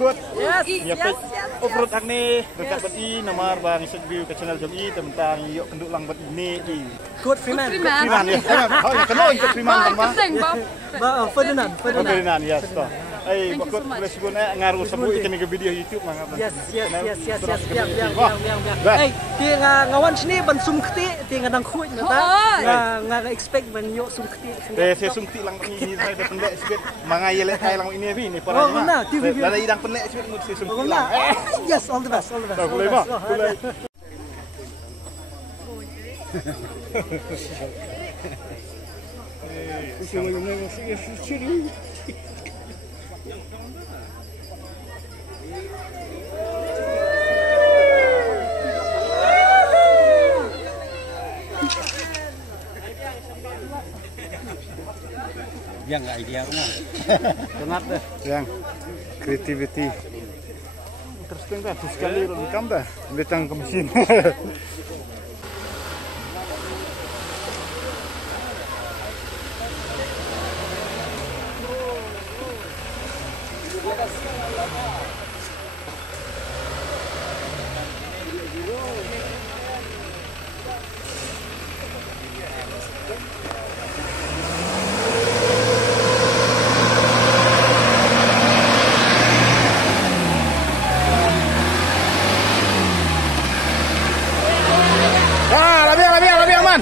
ikut. Yes. Off-road ni dekat beti nomor bang set view ke channel Jom I tentang yuk kenduk lang bet ini di. Good Freeman. Freeman ya. Oh ya kenal ikut Freeman sama. Ferdinand. Yes toh. Bakut boleh sebut ngaruh sebut ikan ke video YouTube mah. Yes. Biang. Dia ngawan sini ban sumkti, dia ngadang kuit nata. Nga expect ban yuk sumkti. Saya sumkti lang ini saya dah pendek sikit. Mangai lek kai lang ini ni para ni. Dah idang pendek sikit mesti saya sumkti lang. Yes, all the best. Boleh mah. Boleh. Yang nggak ideal mah. Kenat deh. Yang creativity. Terus kan sekali rekam dah. Datang ke mesin. Lebih aman.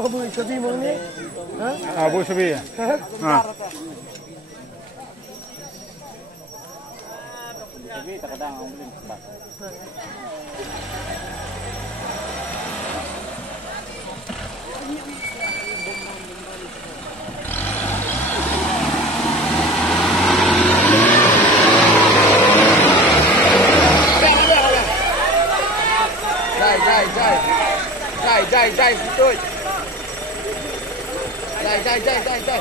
Oh, boy, sabi mo ni? Ha? Boy sabi. Sabi takadang ang uling. Jai, betul. Jai.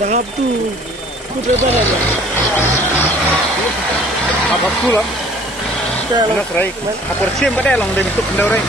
Dahap tu, kuda balan. Apa tu lah? Nak serai. Aku recim pada long dari bentuk kendau rai.